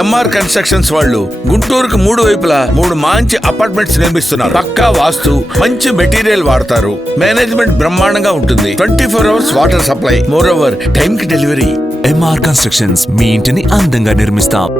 MR constructions వాళ్ళు గుంటూరుకు 3 వైపులా 3 మంచి అపార్ట్మెంట్స్ నిర్మిస్తున్నారు. పక్కా వాస్తు, మంచి మెటీరియల్ వాడతారు. మేనేజ్మెంట్ బ్రహ్మాండంగా ఉంటుంది. 24 hours water supply, more over time కి డెలివరీ. ఎంఆర్ కన్స్ట్రక్షన్స్, మీ ఇంటిని అందంగా నిర్మిస్తాం.